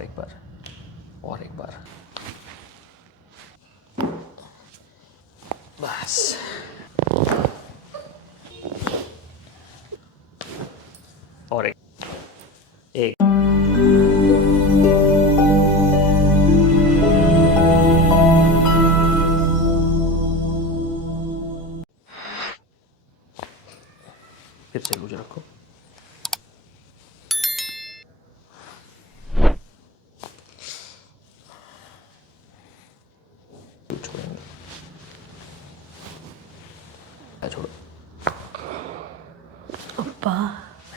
और एक बार, और एक बार, बस। और एक फिर से लूज रखो। छोड़ेंगे, छोड़ो,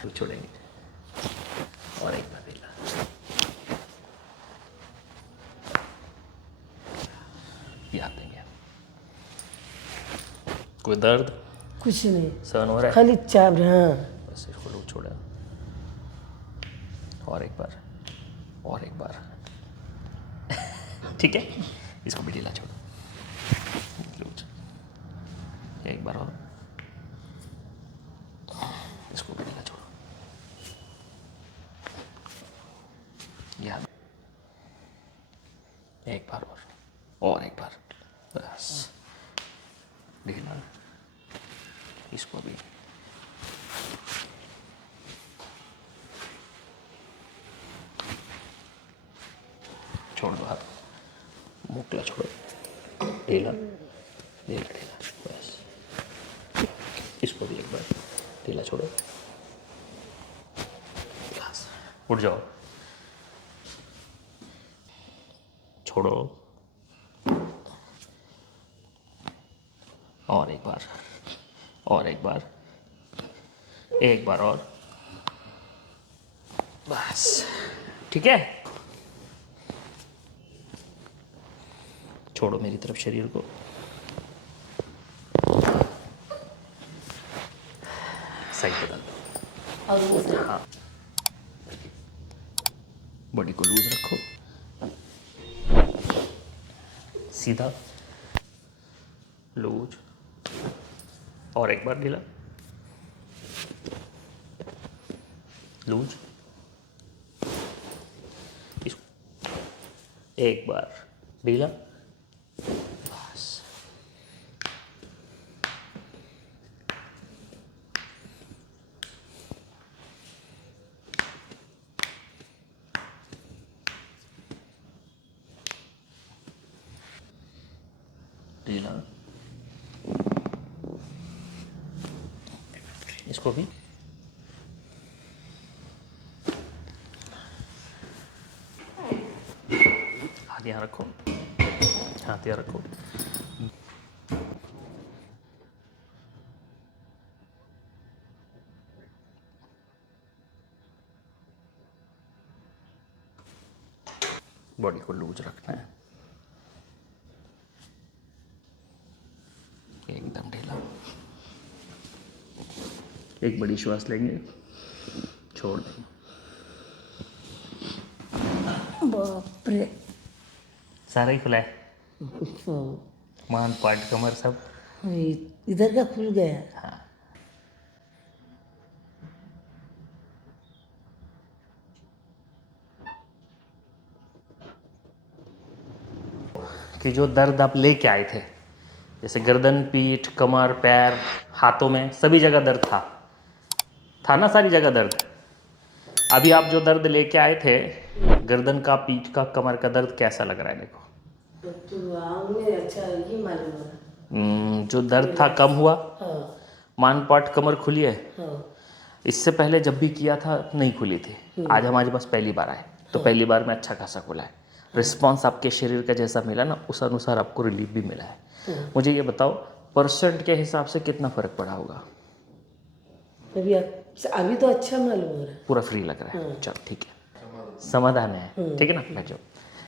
छोड़ेंगे, और एक बार ढीला। याद देंगे। कोई दर्द कुछ नहीं, सहन हो रहा है? खाली चाप रहा। बस इसको लूज छोड़ा, और एक बार, और एक बार। ठीक है, इसको भी ढीला छोड़ो, लूज, एक बार और, इसको भी ढीला छोड़ो। याद, एक बार और एक बार, बस ढीला, इसको भी। छोड़ दो हाथ, मोकला छोड़ो, ढीला, ढीला ढीला, बस। इसको भी एक बार ढीला छोड़ो, बस। उठ जाओ, छोड़ो, और एक बार, और एक बार, एक बार और, बस। ठीक है, छोड़ो मेरी तरफ शरीर को, सही बदल दो। हाँ, बॉडी को लूज रखो, सीधा, लूज, और एक बार ढीला, लूज, एक बार ढीला, बस। ढीला, इसको भी, हाथ यहाँ रखो, हाथ यहाँ रखो, बॉडी को लूज रखना है, एकदम ढीला। एक बड़ी श्वास लेंगे, छोड़ देंगे। बाप रे, सारा ही खुला है, मान पाट कमर सब। इधर का खुल गया। हाँ, कि जो दर्द आप लेके आए थे, जैसे गर्दन, पीठ, कमर, पैर, हाथों में, सभी जगह दर्द था ना, सारी जगह दर्द। अभी आप जो दर्द लेके आए थे, गर्दन का, पीठ का, कमर का दर्द कैसा लग रहा है? देखो, तो अच्छा ही मालूम हो रहा। जो दर्द था कम हुआ, हाँ, मान पाट कमर खुली है। हाँ, इससे पहले जब भी किया था नहीं खुली थी, आज हमारे पास पहली बार आए तो पहली बार में अच्छा खासा खुला है। रिस्पांस आपके शरीर का जैसा मिला ना, उस अनुसार आपको रिलीफ भी मिला है। मुझे ये बताओ, परसेंट के हिसाब से कितना फर्क पड़ा होगा? अभी तो अच्छा मालूम हो रहा है। पूरा फ्री लग रहा है। चलो ठीक है, समाधान है। ठीक है ना, बैठ जाओ।